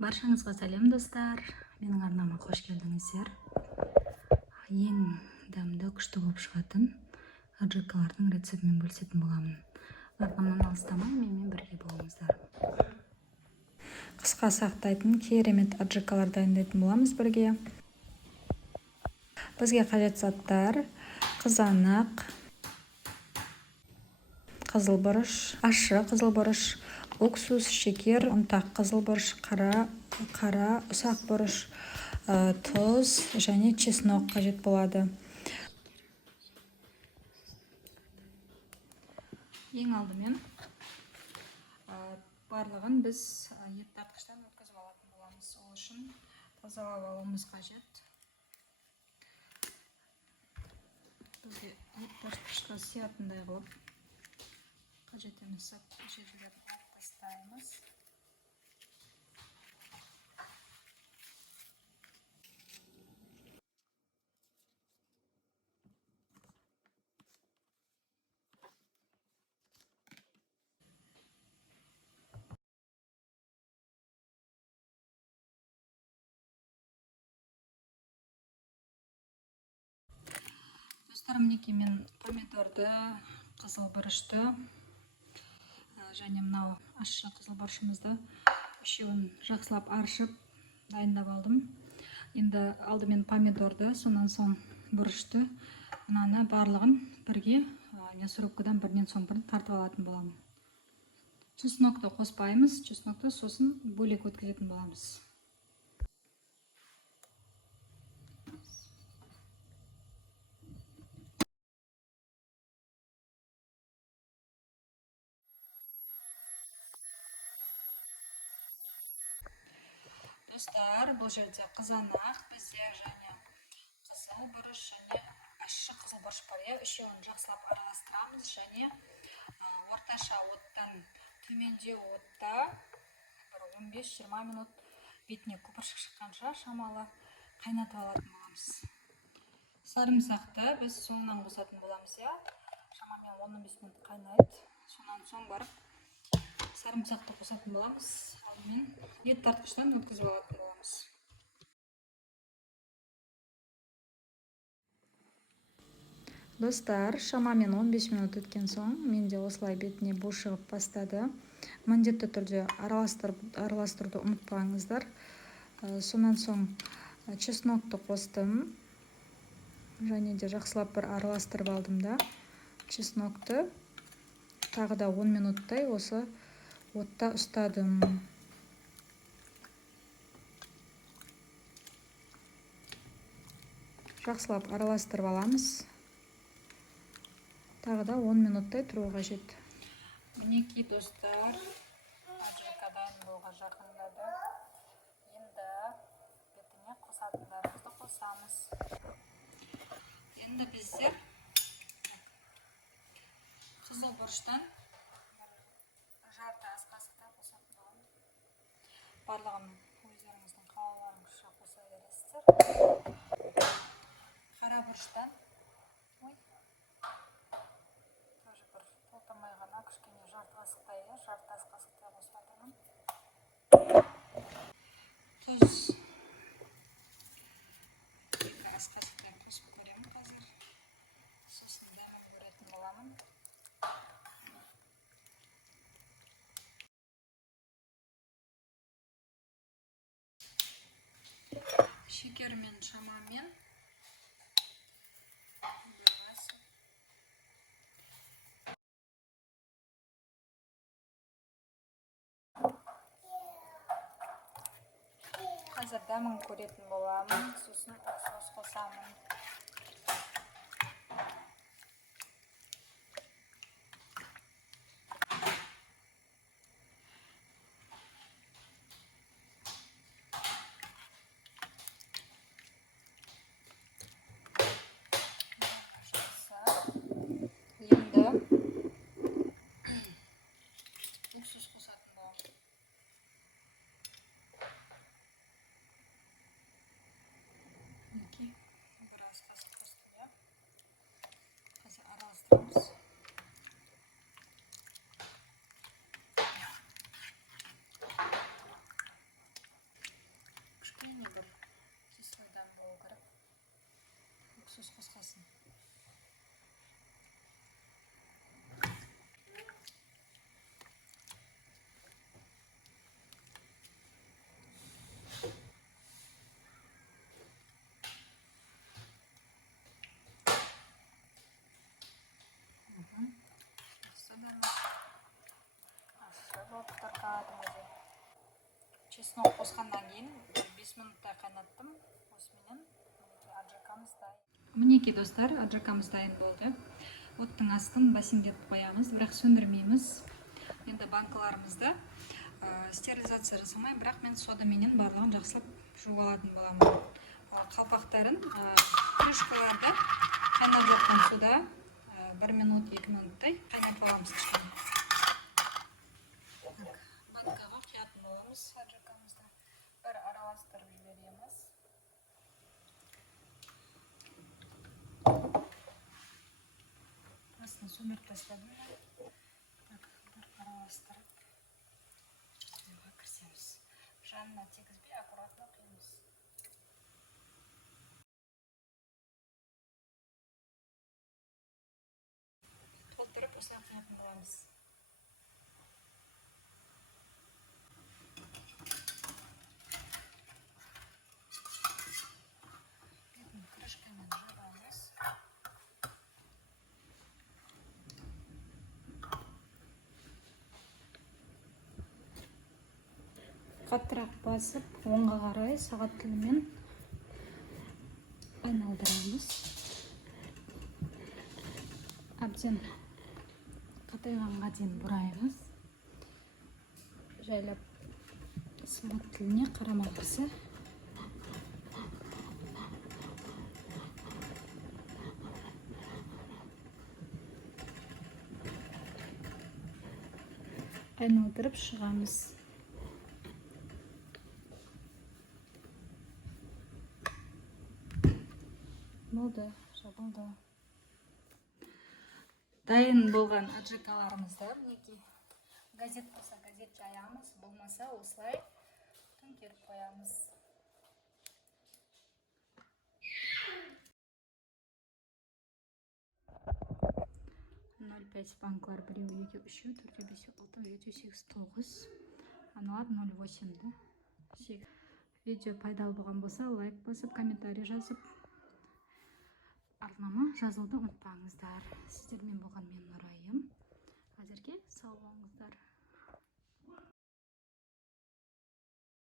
Баршаңызға сәлем достар, менің арнама қош келдіңіздер. Ең дәмді, күшті болып шығатын аджикалардың рецептімен бөлісетін боламын. Арнамнан алыстамай, менімен бірге болыңыздар. Қысқа сақтайтын керемет аджикалар дайындайтын боламыз бірге. Бізге қажет заттар: қызанақ, қызылбұрыш, ащы қызылбұрыш, уксус, шекер, ұнтақ қызылбұрыш, қара ұсақ бұрыш, тұз және чеснок қажет болады. Ең алдымен барлығын біз ет тартқыштан өткізіп алатын боламыз. Ол үшін тазалап алуымыз қажет. Бізге ет тартқышқа сиятындай қылып қажет емес жерлерін алып тастаймыз. Достар, мінекей мен помидорды, қызылбұрышты және мынау ащы қызылбұрышымызды үшеуін жақсылап аршып дайындап алдым. Енді алдымен помидорды, сонан соң бұрышты, мынаны барлығын бірге мясорубкадан бірінен соң бірін тартып алатын боламын. Чеснокты қоспаймыз, чеснокты сосын бөлек өткізетін боламыз. Достар, бұл жерде қызанақ, бізде және қызылбұрыш және ащы қызылбұрыш бар. Үшеуін жақсылап араластырамыз және орташа оттан төмендеу отта 15-20 минут бетіне көпіршік шыққанша шамалы қайнатып алатын боламыз. Сарымсақты біз соңынан қосатын боламыз. Шамамен 15 минут қайнайды. Сонан соң барып сарымсақты қосатын боламыз. Алдымен ет тартқыштан өткізіп алатын боламыз. Достар, шамамен 15 минут өткен соң менде осылай бетіне бу шығып бастады. Міндетті түрде араластыруды ұмытпаңыздар. Сонан соң чеснокты қостым және де жақсылап бір араластырып алдым да. Чеснокты тағы да 10 минуттай осы отта ұстадым. Жақсылап араластырып аламыз. Тағы да 10 минуттай тұру қажет. Мінекей достар, аджика дайын болуға жақындады. Енді бетіне қосатындарымызды қосамыз. Енді біздер қызылбұрыштан жарты ас қасықтай қосатын боламыз. Барлығын өздеріңіздің қалауларыңызша қоса бересіздер. Қара бұрыштан толтырмай ғана кішкене жарты қасықтай қосып жатырмын. Тұз 2 ас қасықтай қосып көремін қазір. Сосын дәмін көретін боламын. Шекермен шамамен қазір дәмін көретін боламын. Сосын уксус қосамын. Енді уксус қосатын боламын. Бір ас қасық қостым. Қазір араластырамыз. сөз қосқасын. Чеснок қосқаннан кейін 5 минуттай қайнаттым. Осыменен аджакамыз дайын. Мінекей достар, аджакамыз дайын болды. Оттың астын басеңдетіп қоямыз, бірақ сөндірмейміз. Енді банкаларымызды стерилизация жасамай, бірақ мен содаменен барлығын жақсылап жуып алатын боламын. Қалпақтарын крышкаларды қайнап жатқан суда 1 минут, 2 минуттай қайнатып аламыз кішкене. Банкаға құятын боламыз аджакамызды. Бір араластырып жібереміз. Астын сөндіріп тастадым. Бір араластырып құюға кірісеміз. Жанына тигізбей аккуратно құйымыз. Толтырып осылай құятын боламыз. Крышкамен жабамыз. Қаттырақ басып, оңға қарай сағат тілімен айналдырамыз. Әбден қатайғанға дейін бұраймыз. Жайлап сағат тіліне қарама-қарсы айналдырып шығамыз. Болды, жабылды. Дайын болған аджакаларымызды мінекей газет болса газет жаямыз, болмаса осылай төңкеріп қоямыз. 0,5 банкалар 1, 2, 3, 4, 5, 6, 7, 8, 9. Аналар 0,8. Видео пайдалы болған болса, лайк басып, комментарий жазып, арнама жазуды ұмытпаңыздар. Сіздермен болған мен Нұрайым. Әзірге сау болыңыздар.